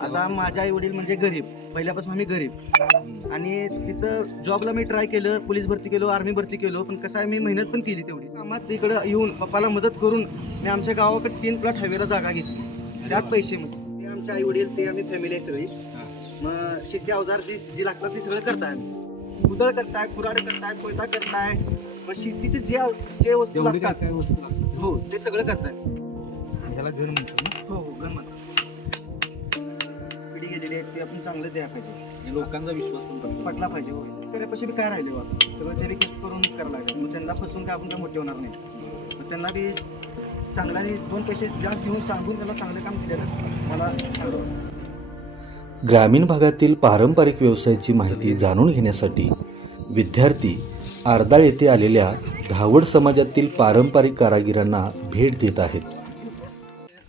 आता माझे आई वडील म्हणजे गरीब, पहिल्यापासून आम्ही गरीब. आणि तिथं जॉबला मी ट्राय केलं, पोलीस भरती केलो, आर्मी भरती केलो, पण कसं आहे मी मेहनत पण केली तेवढी. कामात इकडं येऊन पप्पाला मदत करून मी आमच्या गावाकडे 3 प्लॉट हायवेला जागा घेतली, त्यात पैसे म्हणजे ते आमचे आई वडील, ते आम्ही फॅमिली आहे सगळी. मग शेती अवजार जी लागतात ते सगळं करताय. कुदळ करताय, कुऱ्हाड करताय, कोयता करताय, मग शेतीचे जे वस्तू लागतात काय वस्तू लागतात हो ते सगळं करताय. ह्याला घर म्हणतो ना. हो हो गण म्हणतात. पिढी गेलेली आहे ते आपण चांगलं द्यायला पाहिजे, आणि लोकांचा विश्वास पण पटला पाहिजे. हो करायपाशी बी काय राहिले आता सगळं ते बी कष्ट करूनच करायला लागेल. मग त्यांना फसून काय आपण काय मोठे होणार नाही. मग त्यांना बी चांगल्याने 2 पैसे जास्त घेऊन सांगून त्याला चांगलं काम केलेलं मला चांगलं वाटतं. ग्रामीण भागातील पारंपरिक व्यवसायाची माहिती जाणून घेण्यासाठी विद्यार्थी आरदाळ येथे आलेल्या धावड समाजातील पारंपरिक कारागिरांना भेट देत आहेत.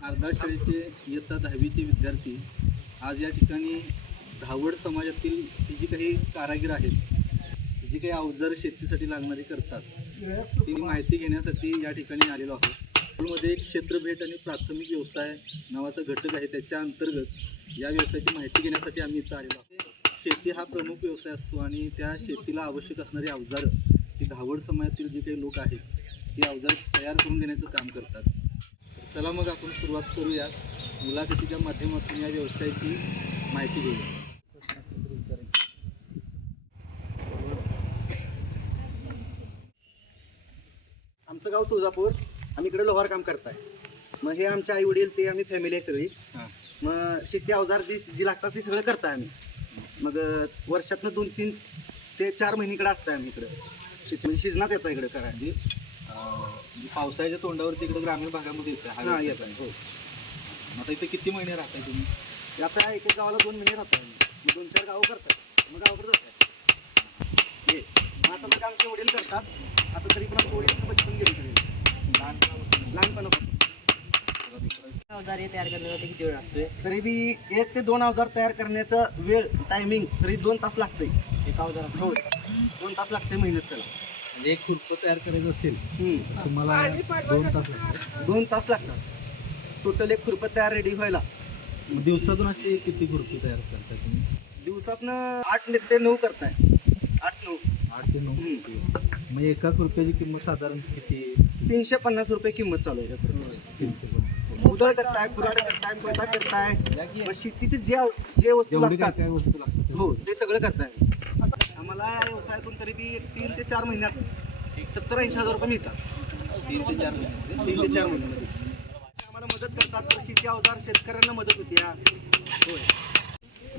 आरदाळ शाळेचे इयत्ता 10वीचे विद्यार्थी आज या ठिकाणी धावड समाजातील ही जी काही कारागीर आहेत, जी काही अवजार शेतीसाठी लागणारी करतात, ती माहिती घेण्यासाठी या ठिकाणी आलेलो आहोत. स्कूलमध्ये एक क्षेत्रभेट आणि प्राथमिक व्यवसाय नावाचा घटक आहे. त्याच्या अंतर्गत या व्यवसायाची माहिती घेण्यासाठी आम्ही इथं आलेलो आहोत. शेती हा प्रमुख व्यवसाय असतो आणि त्या शेतीला आवश्यक असणारी अवजारं ही धावड समाजातील जे काही लोक आहेत ती अवजार तयार करून देण्याचं काम करतात. चला मग आपण सुरुवात करूया. मुलाखतीच्या माध्यमातून या व्यवसायाची माहिती घेऊया. आमचं गाव तुळजापूर, आम्ही इकडे लोहार काम करताय. मग हे आमचे आई वडील, ते आम्ही फॅमिली आहे सगळी. मग शेती अवजार जी लागतात ते सगळं करताय आम्ही. मग वर्षातनं 2-3 ते 4 महिने इकडे असताय आम्ही इकडं शेती, म्हणजे शिजनात येतं इकडे करायला. पावसाळ्याच्या तोंडावरती इकडे ग्रामीण भागामध्ये येतं. हां येत आहे. हो आता इथे किती महिने राहताय तुम्ही? आता एक गावाला 2 महिने राहतो आम्ही. मग 2-4 गावं करतात, मग गावाकडे जातात. हे मग आता सगळं आमचे वडील करतात. आता तरी पण आमच्या वडीलचं बचपन गेलं तरी लहानपणापासून. अवजार हे तयार करण्यासाठी किती वेळ लागतोय? तरी बी 1 ते 2 अवजार तयार करण्याचा वेळ टायमिंग तरी 2 तास लागतोय. एक अवजार हो 2 तास लागते मेहनत त्याला. म्हणजे एक खुरपं तयार करायचं असेल तुम्हाला 2 तास लागतात. 2 तास लागतात टोटल एक खुरपं तयार रेडी व्हायला. मग दिवसातून अशी किती खुरपी तयार करताय तुम्ही? दिवसातनं 8 ते 9 करताय. 8-9 8 ते 9 मग एका खुरप्याची किंमत साधारण किती? 350 रुपये किंमत चालू आहे. 350. उदळ करताय, कुऱ्हाड करताय, कोयता करताय, मग शेतीचे जे वस्तू जेवढी काय लागतात काय वस्तू लागतात हो ते सगळं करताय. आम्हाला या व्यवसायातून तरी बी 3 ते 4 महिन्यात 70-80 हजार रुपये मिळतात. 3 ते 4 महिने. 3 ते 4 महिन्यामध्ये आम्हाला मदत करतात. तर शेती अवजार शेतकऱ्यांना मदत होती. होय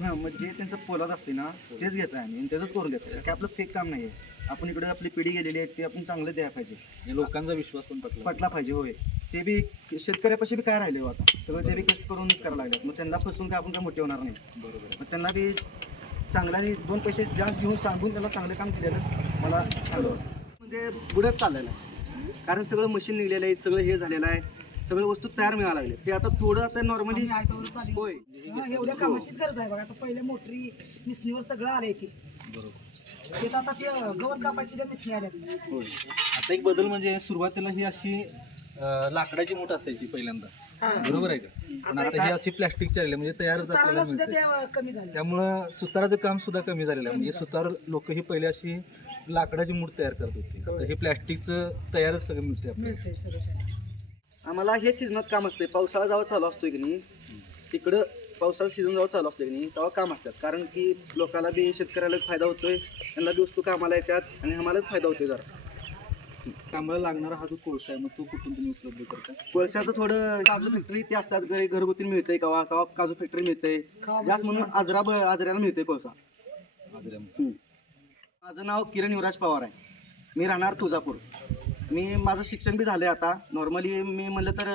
हां, मग जे त्यांचं पोलाद असते ना तेच घेत आहे आम्ही आणि त्याचंच करून देतो. काय आपलं फेक काम नाही आहे. आपण इकडे आपली पिढी गेलेली आहे ते आपण चांगलं द्यायला पाहिजे, आणि लोकांचा विश्वास पण पटला पाहिजे. होय ते बी शेतकऱ्यापाशी बी काय राहिले हो आता सगळं ते बी कष्ट करूनच करायला लागतात. मग त्यांना फसून काय आपण काय मोठे होणार नाही. बरोबर. मग त्यांना बी चांगल्याने 2 पैसे जास्त घेऊन सांगून त्याला चांगलं काम केलेलं मला चांगलं वाटतं. म्हणजे बुडत चाललेलं आहे, कारण सगळं मशीन निघलेलं आहे, सगळं हे झालेलं आहे, सगळ्या वस्तू तयार मिळायला लागले. ते आता थोडं आता नॉर्मली होय एवढ्या कामाचीच गरज आहे बघा. आता पहिले मोटरी मिसनीवर सगळं आलंय ते. बरोबर. ते तर आता ते गवत कापायची त्या मिसनी आल्या. होय. आता एक बदल म्हणजे सुरुवातीला ही अशी लाकडाची मूठ असायची पहिल्यांदा, बरोबर आहे का? पण आता ही अशी प्लॅस्टिकची आलेली म्हणजे तयारच आपल्याला सुद्धा मिळते. ते कमी झाले. त्यामुळं सुताराचं काम सुद्धा कमी झालेलं आहे. म्हणजे सुतार लोक ही पहिले अशी लाकडाची मूठ तयार करत होती. आता हे प्लॅस्टिकचं तयारच सगळं मिळते आपल्याला. मिळतंय सगळं. आम्हाला हे सीझनात काम असते. पावसाळा जेव्हा चालू असतोय की नाही तिकडं पावसाचा सीझन जेव्हा चालू असतो की नाही तेव्हा काम असतात. कारण की लोकांना बी शेतकऱ्याला फायदा होतोय, त्यांना बी वस्तू कामाला येतात आणि आम्हाला फायदा होतोय. जरा कामाला लागणारा हा जो कोळसा आहे मग तो कुठून तुम्ही उपलब्ध करता? कोळशाचं थोडं काजू फॅक्टरी ते असतात घरगुती मिळतंय, कवा कवा काजू फॅक्टरी मिळते जास्त म्हणून आजऱ्याला मिळते कोळसा. माझं नाव किरण युवराज पवार आहे. मी राहणार तुळजापूर. मी माझं शिक्षण बी झालं आहे. आता नॉर्मली मी म्हणलं तर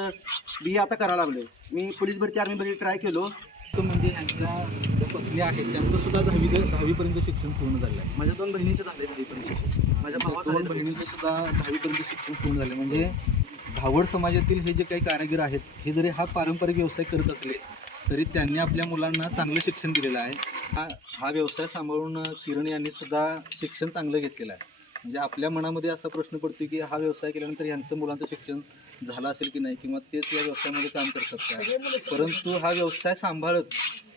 BA आता करायला लागलो. मी पोलीस भरती आर्मी भरती ट्राय केलो. म्हणजे यांच्या ज्या पत्नी आहेत त्यांचं सुद्धा 10वीपर्यंत शिक्षण पूर्ण झालं आहे. माझ्या 2 बहिणीचे झाले 10वीपर्यंत शिक्षण. माझ्या भावाचं 2 बहिणींचं सुद्धा 10वीपर्यंत शिक्षण पूर्ण झालं. म्हणजे धावड समाजातील हे जे काही कारागीर आहेत हे जरी हा पारंपरिक व्यवसाय करत असले तरी त्यांनी आपल्या मुलांना चांगलं शिक्षण दिलेलं आहे. हा व्यवसाय सांभाळून किरण यांनी सुद्धा शिक्षण चांगलं घेतलेलं आहे. म्हणजे आपल्या मनामध्ये असा प्रश्न पडतो की हा व्यवसाय केल्यानंतर यांचं मुलांचं शिक्षण झालं असेल की नाही, किंवा तेच या व्यवसायामध्ये काम करतात काय. परंतु हा व्यवसाय सांभाळत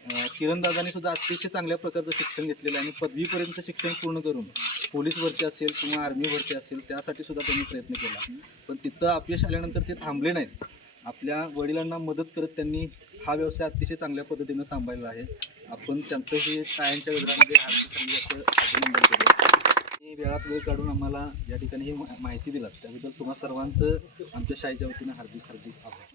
किरणदादांनी सुद्धा अतिशय चांगल्या प्रकारचं शिक्षण घेतलेलं आहे आणि पदवीपर्यंत शिक्षण पूर्ण करून पोलीस भरती असेल किंवा आर्मी भरती असेल त्यासाठी सुद्धा त्यांनी प्रयत्न केला. पण तिथं अपयश आल्यानंतर ते थांबले नाहीत. आपल्या वडिलांना मदत करत त्यांनी हा व्यवसाय अतिशय चांगल्या पद्धतीनं सांभाळला आहे. आपण त्यांचंही टाळ्यांच्या गजरामध्ये हार्दिक अभिनंदन करूया. आणि वेळात वेळ काढून आम्हाला या ठिकाणी ही माहिती दिलात त्याबद्दल तुम्हा सर्वांचं आमच्या शाळेच्या वतीनं हार्दिक हार्दिक आभार.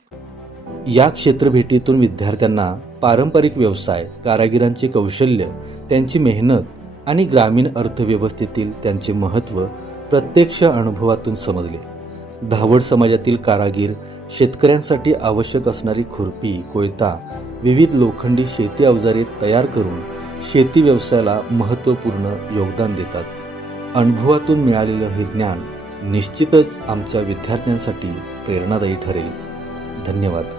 या क्षेत्रभेटीतून विद्यार्थ्यांना पारंपरिक व्यवसाय, कारागिरांचे कौशल्य, त्यांची मेहनत आणि ग्रामीण अर्थव्यवस्थेतील त्यांचे महत्त्व प्रत्यक्ष अनुभवातून समजले. धावड समाजातील कारागीर शेतकऱ्यांसाठी आवश्यक असणारी खुरपी, कोयता, विविध लोखंडी शेती अवजारे तयार करून शेती व्यवसायाला महत्त्वपूर्ण योगदान देतात. अनुभवातून मिळालेलं हे ज्ञान निश्चितच आमच्या विद्यार्थ्यांसाठी प्रेरणादायी ठरेल. धन्यवाद.